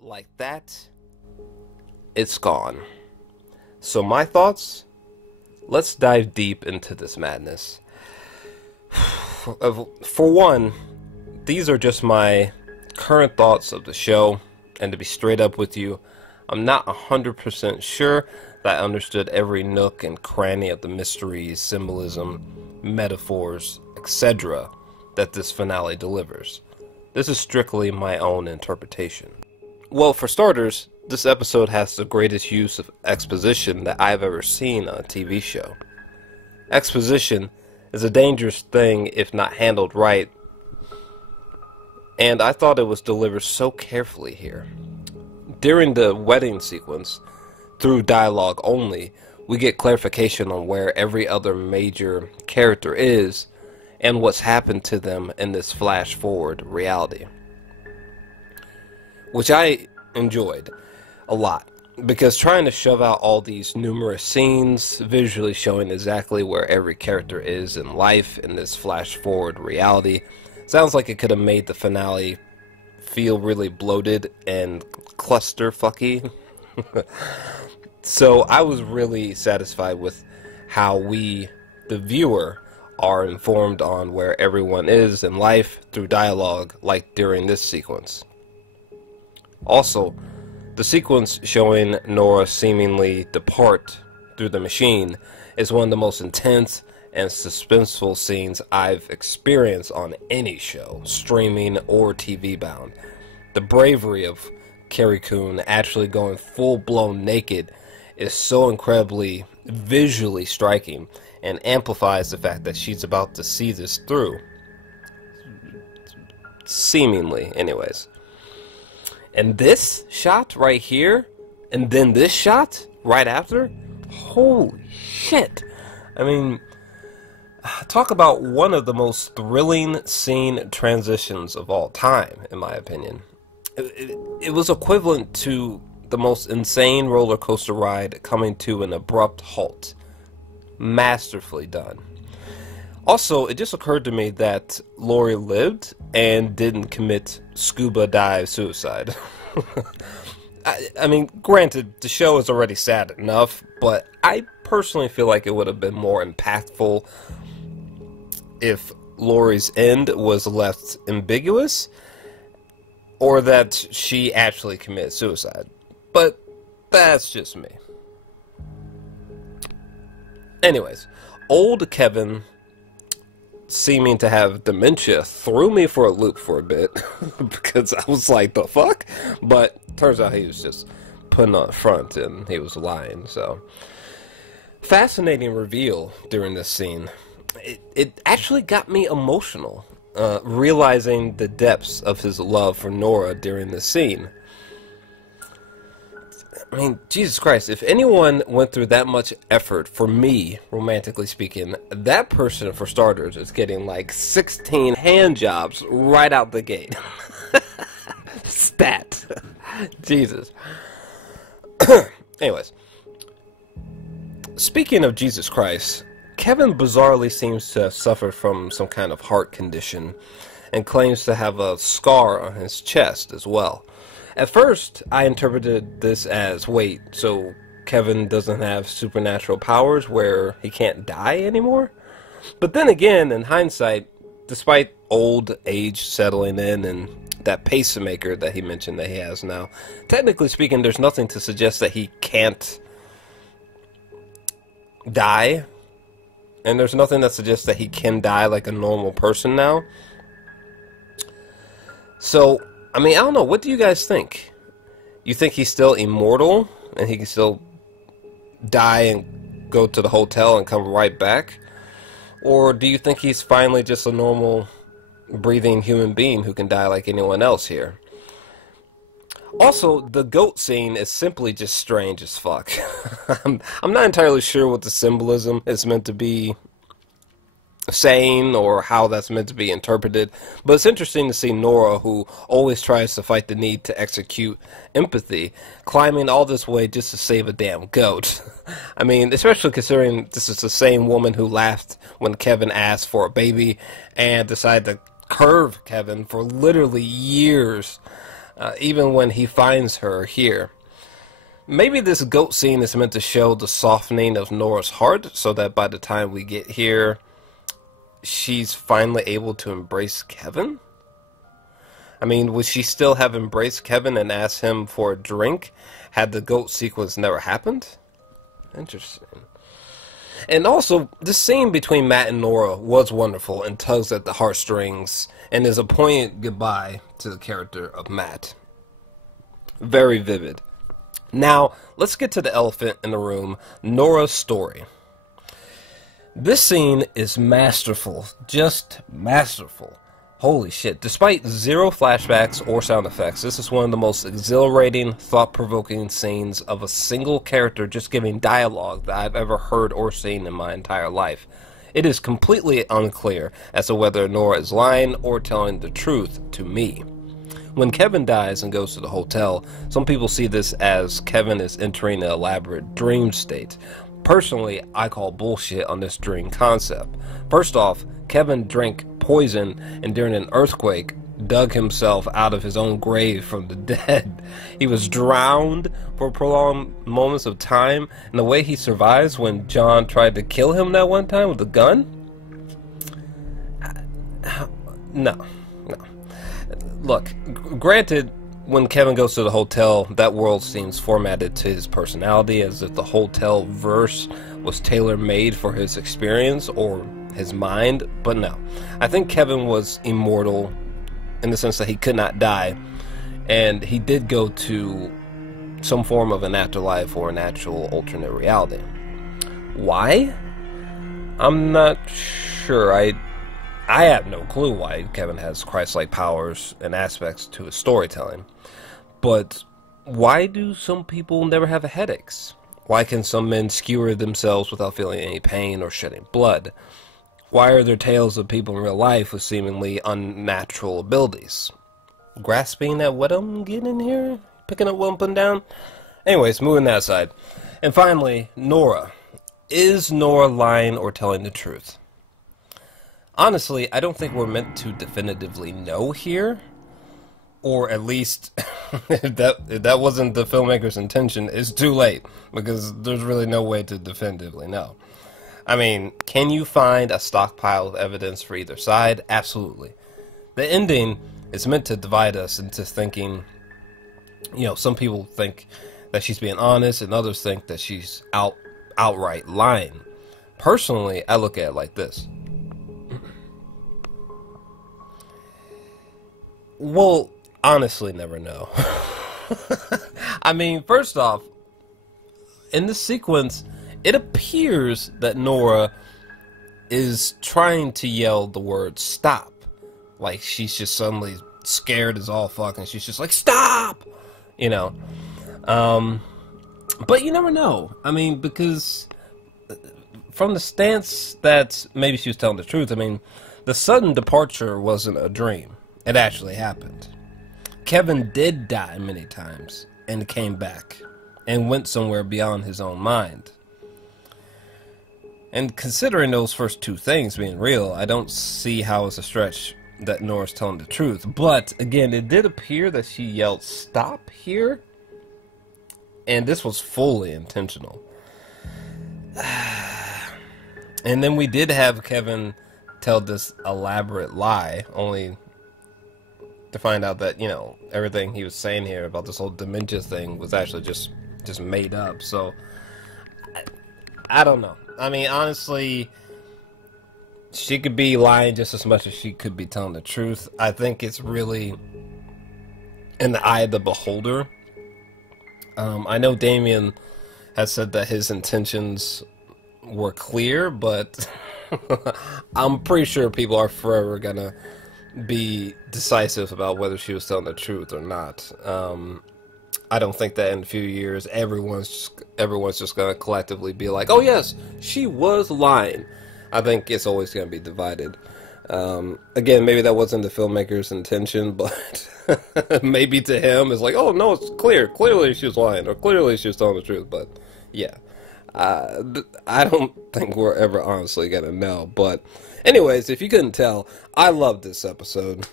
like that, it's gone. So my thoughts, let's dive deep into this madness. For one, these are just my current thoughts of the show, and to be straight up with you, I'm not 100% sure that I understood every nook and cranny of the mysteries, symbolism, metaphors, etc. that this finale delivers. This is strictly my own interpretation. Well, for starters, this episode has the greatest use of exposition that I've ever seen on a TV show. Exposition is a dangerous thing if not handled right, and I thought it was delivered so carefully here. During the wedding sequence, through dialogue only, we get clarification on where every other major character is and what's happened to them in this flash-forward reality. Which I enjoyed a lot, because trying to shove out all these numerous scenes, visually showing exactly where every character is in life in this flash-forward reality, sounds like it could have made the finale feel really bloated and clusterfucky. So I was really satisfied with how we, the viewer, are informed on where everyone is in life through dialogue, like during this sequence. Also, the sequence showing Nora seemingly depart through the machine is one of the most intense and suspenseful scenes I've experienced on any show, streaming or TV bound. The bravery of Carrie Coon actually going full-blown naked is so incredibly visually striking and amplifies the fact that she's about to see this through. Seemingly, anyways. And this shot right here, and then this shot right after, holy shit. I mean, talk about one of the most thrilling scene transitions of all time, in my opinion. It was equivalent to the most insane roller coaster ride coming to an abrupt halt. Masterfully done. Also, it just occurred to me that Laurie lived and didn't commit scuba dive suicide. I mean, granted, the show is already sad enough, but I personally feel like it would have been more impactful if Laurie's end was left ambiguous, or that she actually committed suicide. But that's just me. Anyways, old Kevin seeming to have dementia threw me for a loop for a bit because I was like, the fuck? But turns out he was just putting on a front and he was lying. So fascinating reveal during this scene. It actually got me emotional, realizing the depths of his love for Nora during this scene. I mean, Jesus Christ, if anyone went through that much effort for me, romantically speaking, that person, for starters, is getting like 16 hand jobs right out the gate. Stat. Jesus. Anyways. Speaking of Jesus Christ, Kevin bizarrely seems to have suffered from some kind of heart condition and claims to have a scar on his chest as well. At first, I interpreted this as, wait, so Kevin doesn't have supernatural powers where he can't die anymore? But then again, in hindsight, despite old age settling in and that pacemaker that he mentioned that he has now, technically speaking, there's nothing to suggest that he can't die. And there's nothing that suggests that he can die like a normal person now. So, I mean, I don't know. What do you guys think? You think he's still immortal and he can still die and go to the hotel and come right back? Or do you think he's finally just a normal, breathing human being who can die like anyone else here? Also, the goat scene is simply just strange as fuck. I'm not entirely sure what the symbolism is meant to be saying or how that's meant to be interpreted, but it's interesting to see Nora, who always tries to fight the need to execute empathy, climbing all this way just to save a damn goat. I mean, especially considering this is the same woman who laughed when Kevin asked for a baby and decided to curve Kevin for literally years. even when he finds her here. Maybe this goat scene is meant to show the softening of Nora's heart, so that by the time we get here, she's finally able to embrace Kevin? I mean, would she still have embraced Kevin and asked him for a drink had the goat sequence never happened? Interesting. And also, the scene between Matt and Nora was wonderful and tugs at the heartstrings and is a poignant goodbye to the character of Matt. Very vivid. Now, let's get to the elephant in the room, Nora's story. This scene is masterful, just masterful. Holy shit. Despite zero flashbacks or sound effects, this is one of the most exhilarating, thought-provoking scenes of a single character just giving dialogue that I've ever heard or seen in my entire life. It is completely unclear as to whether Nora is lying or telling the truth to me. When Kevin dies and goes to the hotel, some people see this as Kevin is entering an elaborate dream state. Personally, I call bullshit on this dream concept. First off, Kevin drank poison and during an earthquake dug himself out of his own grave from the dead. He was drowned for prolonged moments of time, and the way he survives when John tried to kill him that one time with a gun? No. Look, granted, when Kevin goes to the hotel, that world seems formatted to his personality, as if the hotel verse was tailor-made for his experience or his mind, but no. I think Kevin was immortal in the sense that he could not die, and he did go to some form of an afterlife or an actual alternate reality. Why? I'm not sure. I have no clue why Kevin has Christ-like powers and aspects to his storytelling. But why do some people never have headaches? Why can some men skewer themselves without feeling any pain or shedding blood? Why are there tales of people in real life with seemingly unnatural abilities? Grasping at what I'm getting here? Picking up what I'm putting down? Anyways, moving that aside. And finally, Nora. Is Nora lying or telling the truth? Honestly, I don't think we're meant to definitively know here. Or at least, if that wasn't the filmmaker's intention, it's too late. Because there's really no way to definitively know. I mean, can you find a stockpile of evidence for either side? Absolutely. The ending is meant to divide us into thinking, some people think that she's being honest and others think that she's outright lying. Personally, I look at it like this. We'll honestly never know. I mean, first off, in this sequence, it appears that Nora is trying to yell the word stop. Like, she's just suddenly scared as all fuck, and she's just like, stop! But you never know. I mean, because from the stance that maybe she was telling the truth, I mean, the sudden departure wasn't a dream. It actually happened. Kevin did die many times, and came back, and went somewhere beyond his own mind. And considering those first two things being real, I don't see how it's a stretch that Nora's telling the truth. But, again, it did appear that she yelled stop here. And this was fully intentional. And then we did have Kevin tell this elaborate lie, only to find out that, everything he was saying here about this whole dementia thing was actually just made up. So, I don't know. I mean, honestly, she could be lying just as much as she could be telling the truth. I think it's really in the eye of the beholder. I know Damon has said that his intentions were clear, but I'm pretty sure people are forever gonna be decisive about whether she was telling the truth or not. I don't think that in a few years everyone's just gonna collectively be like, oh yes, she was lying. I think it's always gonna be divided. Again, maybe that wasn't the filmmaker's intention, but maybe to him it's like, oh no, it's clearly she was lying, or clearly she was telling the truth. But yeah, I don't think we're ever honestly gonna know. But anyways, if you couldn't tell, I love this episode,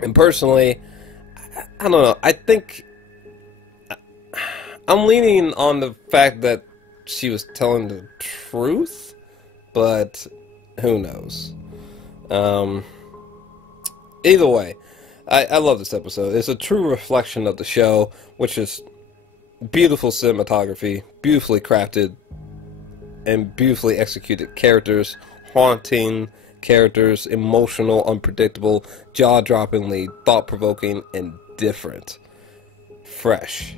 and personally, I don't know. I think I'm leaning on the fact that she was telling the truth, but who knows? Either way, I love this episode. It's a true reflection of the show, which is beautiful cinematography, beautifully crafted, and beautifully executed characters, haunting characters, emotional, unpredictable, jaw-droppingly thought-provoking, and different. Fresh.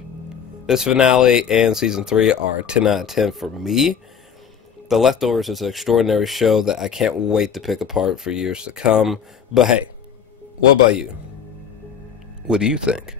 This finale and season 3 are a 10 out of 10 for me. The Leftovers is an extraordinary show that I can't wait to pick apart for years to come. But hey, what about you? What do you think?